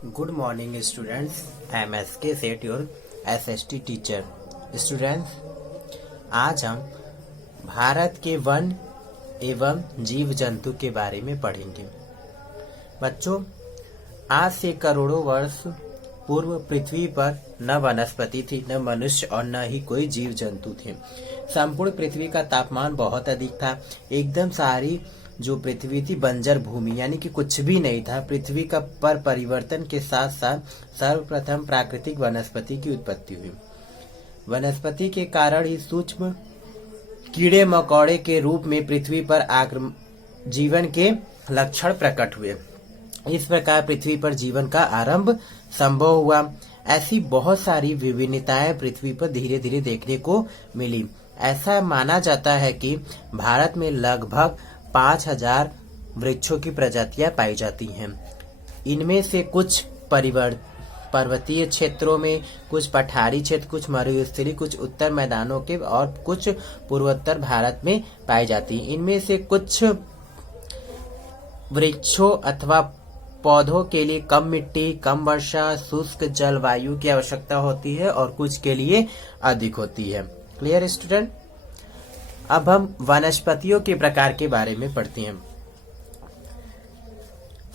Good morning students. I am SK Seth, your SST teacher. Students, आज हम भारत के one एवं जीव जंतु के बारे में पढ़ेंगे. बच्चों, आज से करोड़ों वर्ष पूर्व पृथ्वी पर न वनस्पति थी, न मनुष्य और न ही कोई जीव जंतु थे. संपूर्ण पृथ्वी का तापमान बहुत अधिक था. एकदम सारी जो पृथ्वी थी बंजर भूमि, यानी कि कुछ भी नहीं था. पृथ्वी का पर परिवर्तन के साथ साथ सर्वप्रथम प्राकृतिक वनस्पति की उत्पत्ति हुई. वनस्पति के कारण ही सूक्ष्म कीड़े मकोड़े के रूप में पृथ्वी पर जीवन के लक्षण प्रकट हुए. इस प्रकार पृथ्वी पर जीवन का आरंभ संभव हुआ. ऐसी बहुत सारी विभिन्नताएं पृथ्वी पर धीरे धीरे देखने को मिली. ऐसा माना जाता है कि भारत में लगभग 5000 वृक्षों की प्रजातियां पाई जाती हैं. इनमें से कुछ पर्वतीय क्षेत्रों में, कुछ पठारी क्षेत्र, कुछ मरुस्थलीय, कुछ उत्तर मैदानों के और कुछ पूर्वोत्तर भारत में पाई जाती हैं. इनमें से कुछ वृक्षों अथवा पौधों के लिए कम मिट्टी, कम वर्षा, शुष्क जलवायु की आवश्यकता होती है और कुछ के लिए अधिक होती है. Clear student? अब हम वनस्पतियों के प्रकार के बारे में पढ़ते हैं.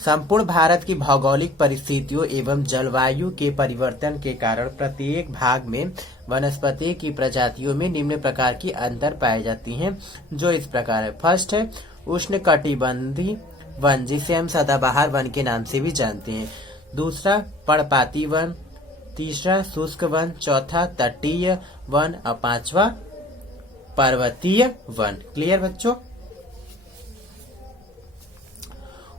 संपूर्ण भारत की भौगोलिक परिस्थितियों एवं जलवायु के परिवर्तन के कारण प्रत्येक भाग में वनस्पति की प्रजातियों में निम्न प्रकार की अंतर पाई जाती हैं, जो इस प्रकार है. फर्स्ट है उष्णकटिबंधीय वन, जिसे हम सदाबहार वन के नाम से भी जानते हैं. दूसरा पर्णपाती वन, तीसरा शुष्क वन, चौथा तटीय वन और पांचवा पर्वतीय वन. क्लियर बच्चों?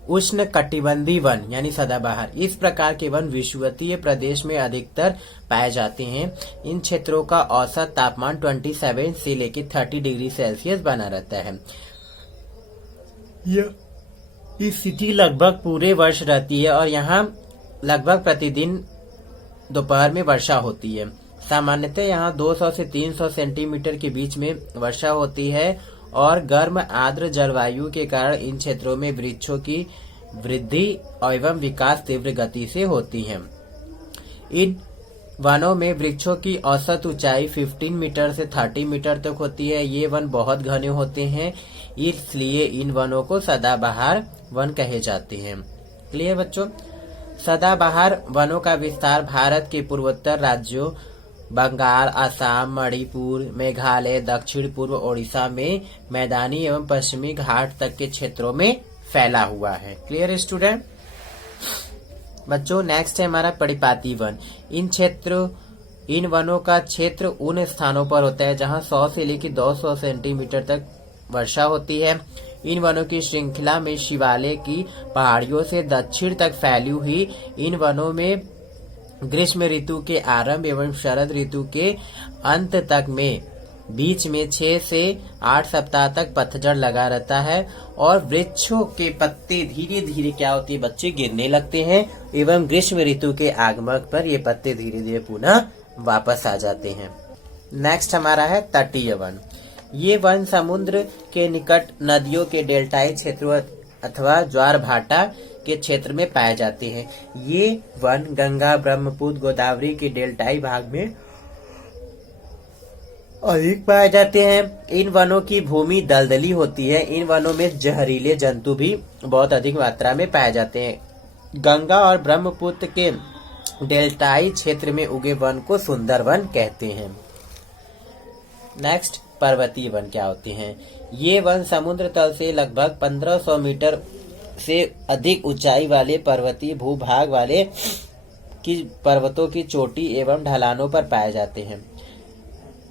उष्ण कटिबंधीय वन यानी सदाबहार. इस प्रकार के वन विषुवतीय प्रदेश में अधिकतर पाए जाते हैं. इन क्षेत्रों का औसत तापमान 27 से लेकर 30 डिग्री सेल्सियस बना रहता है. यह स्थिति लगभग पूरे वर्ष रहती है और यहाँ लगभग प्रतिदिन दोपहर में वर्षा होती है. सामान्यतः यहाँ 200 से 300 सेंटीमीटर के बीच में वर्षा होती है और गर्म आर्द्र जलवायु के कारण इन क्षेत्रों में वृक्षों की वृद्धि एवं विकास तीव्र गति से होती है. इन वनों में वृक्षों की औसत ऊंचाई 15 मीटर से 30 मीटर तक होती है. ये वन बहुत घने होते हैं, इसलिए इन वनों को सदाबहार वन कहे जाते हैं. क्लियर बच्चों? सदाबहार वनों का विस्तार भारत के पूर्वोत्तर राज्यों बंगाल, असम, मणिपुर, मेघालय, दक्षिण पूर्व ओडिशा में मैदानी एवं पश्चिमी घाट तक के क्षेत्रों में फैला हुआ है. Clear student? बच्चों, नेक्स्ट है हमारा पर्णपाती वन. इन वनों का क्षेत्र उन स्थानों पर होता है जहां 100 से लेकर 200 सेंटीमीटर तक वर्षा होती है. इन वनों की श्रृंखला में शिवालय की पहाड़ियों से दक्षिण तक फैली हुई इन वनों में ग्रीष्म ऋतु के आरंभ एवं शरद ऋतु के अंत तक में बीच में 6 से 8 सप्ताह तक पतझड़ लगा रहता है और वृक्षों के पत्ते धीरे धीरे क्या होती है बच्चे, गिरने लगते हैं एवं ग्रीष्म ऋतु के आगमन पर ये पत्ते धीरे धीरे पुनः वापस आ जाते हैं. नेक्स्ट हमारा है तटीय वन. ये वन समुद्र के निकट नदियों के डेल्टाई क्षेत्रों अथवा ज्वार भाटा के क्षेत्र में पाए जाते हैं. ये वन गंगा, ब्रह्मपुत्र, गोदावरी के डेल्टाई भाग में अधिक पाए जाते हैं. इन वनों की भूमि दलदली होती है. इन वनों में जहरीले जंतु भी बहुत अधिक मात्रा में पाए जाते हैं. गंगा और ब्रह्मपुत्र के डेल्टाई क्षेत्र में उगे वन को सुंदर वन कहते हैं. नेक्स्ट पर्वतीय वन क्या होते हैं? ये वन समुद्र तल से लगभग 1500 मीटर से अधिक ऊंचाई वाले पर्वतीय भूभाग वाले की पर्वतों की चोटी एवं ढलानों पर पाए जाते हैं.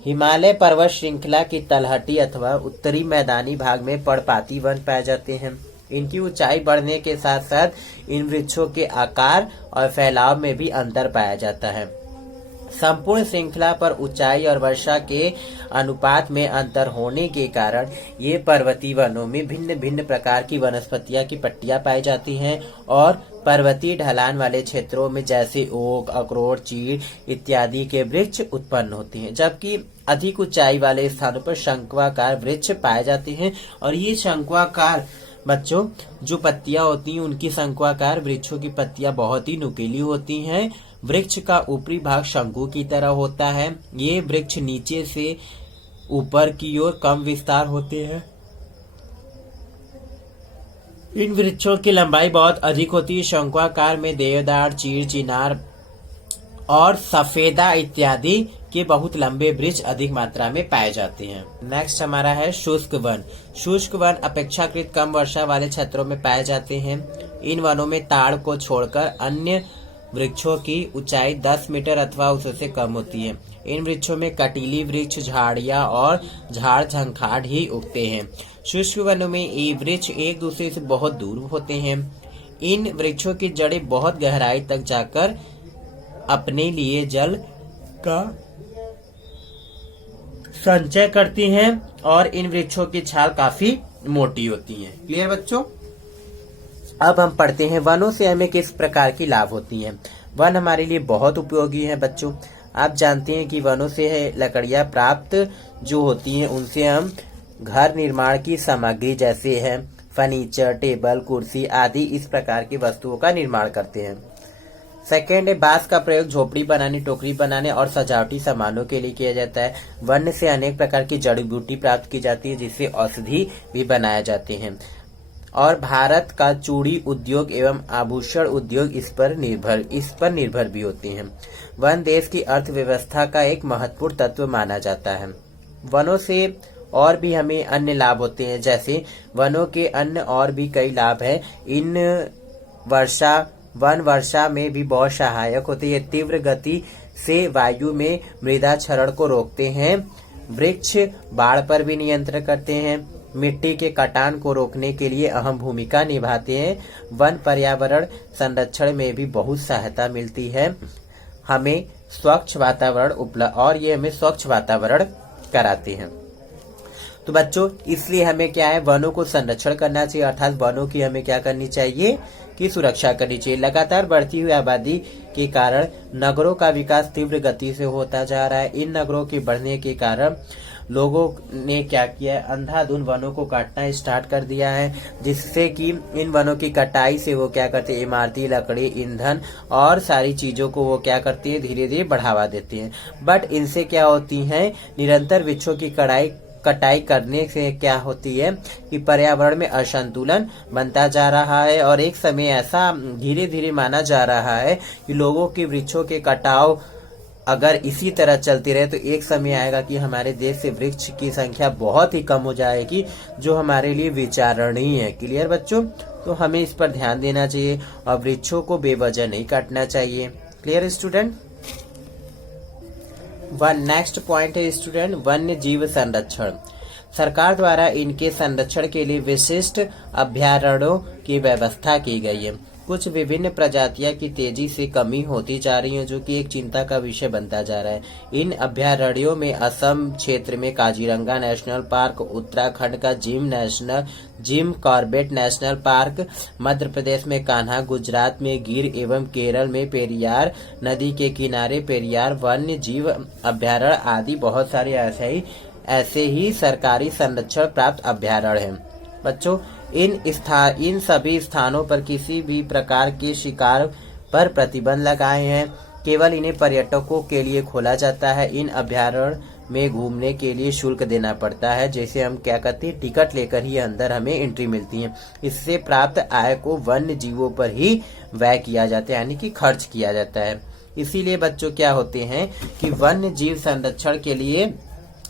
हिमालय पर्वत श्रृंखला की तलहटी अथवा उत्तरी मैदानी भाग में पर्णपाती वन पाए जाते हैं. इनकी ऊंचाई बढ़ने के साथ साथ इन वृक्षों के आकार और फैलाव में भी अंतर पाया जाता है. संपूर्ण श्रृंखला पर ऊंचाई और वर्षा के अनुपात में अंतर होने के कारण ये पर्वतीय वनों में भिन्न भिन्न प्रकार की वनस्पतियां की पट्टियां पाई जाती हैं और पर्वतीय ढलान वाले क्षेत्रों में जैसे ओक, अखरोट, चीड़ इत्यादि के वृक्ष उत्पन्न होते हैं, जबकि अधिक ऊंचाई वाले स्थानों पर शंक्वाकार वृक्ष पाए जाते हैं और ये शंक्वाकार बच्चों, जो पत्तियां होती हैं उनकी शंक्वाकार वृक्षों की पत्तियां बहुत ही नुकीली होती हैं। वृक्ष का ऊपरी भाग शंकु की तरह होता है। ये वृक्ष नीचे से ऊपर की ओर कम विस्तार होते हैं। इन वृक्षों की लंबाई बहुत अधिक होती है। शंक्वाकार में देवदार, चीड़, चिनार और सफेदा इत्यादि के बहुत लंबे वृक्ष अधिक मात्रा में पाए जाते हैं। नेक्स्ट हमारा है शुष्क वन। शुष्क वन अपेक्षाकृत कम वर्षा वाले क्षेत्रों में पाए जाते हैं। इन वनों में ताड़ को छोड़कर अन्य वृक्षों की ऊंचाई 10 मीटर अथवा उससे कम होती है। इन वृक्षों में कटीली वृक्ष, झाड़ियां और झाड़ झंखाड़ ही उगते हैं। शुष्क वनों में ये वृक्ष एक दूसरे से बहुत दूर होते हैं। इन वृक्षों की जड़ें बहुत गहराई तक जाकर अपने लिए जल का संचय करती हैं और इन वृक्षों की छाल काफी मोटी होती है। क्लियर बच्चों? अब हम पढ़ते हैं वनों से हमें किस प्रकार की लाभ होती हैं। वन हमारे लिए बहुत उपयोगी है बच्चों। आप जानते हैं कि वनों से लकड़ियां प्राप्त जो होती हैं उनसे हम घर निर्माण की सामग्री जैसे है फर्नीचर, टेबल, कुर्सी आदि इस प्रकार की वस्तुओं का निर्माण करते हैं। सेकेंड है बांस का प्रयोग झोपड़ी बनाने, टोकरी बनाने और सजावटी सामानों के लिए किया जाता है। वन से अनेक प्रकार की जड़ी बूटी प्राप्त की जाती है जिससे औषधि भी बनाए जाते हैं और भारत का चूड़ी उद्योग एवं आभूषण उद्योग इस पर निर्भर भी होते हैं। वन देश की अर्थव्यवस्था का एक महत्वपूर्ण तत्व माना जाता है। वनों से और भी हमें अन्य लाभ होते हैं, जैसे वनों के अन्य और भी कई लाभ है। वन वर्षा में भी बहुत सहायक होते हैं। तीव्र गति से वायु में मृदा क्षरण को रोकते हैं। वृक्ष बाढ़ पर भी नियंत्रण करते हैं। मिट्टी के कटान को रोकने के लिए अहम भूमिका निभाते हैं। वन पर्यावरण संरक्षण में भी बहुत सहायता मिलती है। हमें स्वच्छ वातावरण कराते हैं। तो बच्चों, इसलिए हमें क्या है, वनों को संरक्षण करना चाहिए, अर्थात वनों की हमें क्या करनी चाहिए की सुरक्षा करनी चाहिए। लगातार बढ़ती हुई आबादी के कारण नगरों का विकास तीव्र गति से होता जा रहा है। इन नगरों के बढ़ने के कारण लोगों ने क्या किया है, अंधाधुंध वनों को काटना स्टार्ट कर दिया है, जिससे कि इन वनों की कटाई से वो क्या करते हैं, इमारती लकड़ी, ईंधन और सारी चीजों को वो क्या करती है, धीरे धीरे बढ़ावा देती हैं। बट इनसे क्या होती है, निरंतर वृक्षों की कटाई करने से क्या होती है कि पर्यावरण में असंतुलन बनता जा रहा है और एक समय ऐसा धीरे धीरे माना जा रहा है कि लोगों के वृक्षों के कटाव अगर इसी तरह चलती रहे तो एक समय आएगा कि हमारे देश से वृक्ष की संख्या बहुत ही कम हो जाएगी, जो हमारे लिए विचारणीय है। क्लियर बच्चों? तो हमें इस पर ध्यान देना चाहिए और वृक्षों को बेवजह नहीं काटना चाहिए। Clear student? नेक्स्ट पॉइंट है स्टूडेंट, वन्य जीव संरक्षण। सरकार द्वारा इनके संरक्षण के लिए विशिष्ट अभयारण्यों की व्यवस्था की गई है। कुछ विभिन्न प्रजातियां की तेजी से कमी होती जा रही है, जो कि एक चिंता का विषय बनता जा रहा है। इन अभयारण्यों में असम क्षेत्र में काजीरंगा नेशनल पार्क, उत्तराखंड का Jim Corbett national park, Madhya Pradesh में कान्हा, गुजरात में गिर एवं केरल में पेरियार नदी के किनारे पेरियार वन्य जीव अभयारण्य आदि बहुत सारे ऐसे ही सरकारी संरक्षण प्राप्त अभयारण्य हैं। बच्चों, इन सभी स्थानों पर किसी भी प्रकार के शिकार पर प्रतिबंध लगाए हैं। केवल इन्हें पर्यटकों के लिए खोला जाता है। इन अभयारण्य में घूमने के लिए शुल्क देना पड़ता है, जैसे हम क्या कहते हैं, टिकट लेकर ही अंदर हमें एंट्री मिलती है। इससे प्राप्त आय को वन्य जीवों पर ही व्यय किया जाता है, यानी कि खर्च किया जाता है। इसीलिए बच्चों क्या होते हैं कि वन्य जीव संरक्षण के लिए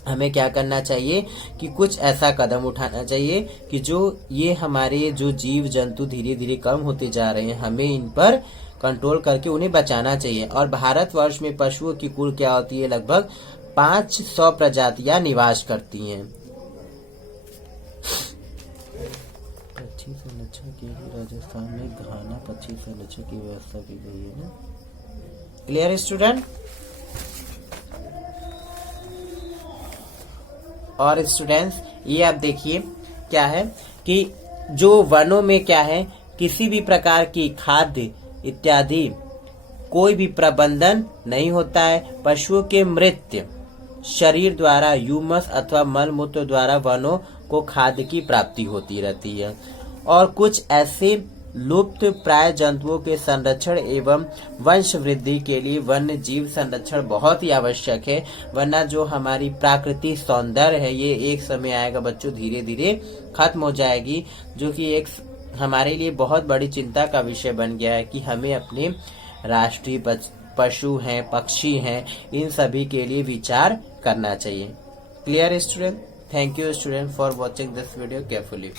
हमें क्या करना चाहिए कि कुछ ऐसा कदम उठाना चाहिए कि जो ये हमारे जो जीव जंतु धीरे धीरे कम होते जा रहे हैं, हमें इन पर कंट्रोल करके उन्हें बचाना चाहिए। और भारतवर्ष में पशुओं की कुल क्या होती है, लगभग 500 प्रजातियां निवास करती हैं। पक्षी संरक्षण के लिए राजस्थान में घाना पक्षी संरक्षण की व्यवस्था की गई है ना। Clear student? और स्टूडेंट्स, ये आप देखिए क्या है कि जो वनों में क्या है, किसी भी प्रकार की खाद्य इत्यादि कोई भी प्रबंधन नहीं होता है। पशुओं के मृत शरीर द्वारा ह्यूमस अथवा मल मूत्र द्वारा वनों को खाद्य की प्राप्ति होती रहती है। और कुछ ऐसे लुप्त प्राय जंतुओं के संरक्षण एवं वंश वृद्धि के लिए वन्य जीव संरक्षण बहुत ही आवश्यक है, वरना जो हमारी प्राकृतिक सौंदर्य है ये एक समय आएगा बच्चों धीरे धीरे खत्म हो जाएगी, जो कि एक हमारे लिए बहुत बड़ी चिंता का विषय बन गया है कि हमें अपने राष्ट्रीय पशु हैं, पक्षी हैं, इन सभी के लिए विचार करना चाहिए। Clear student? Thank you student for watching this video carefully.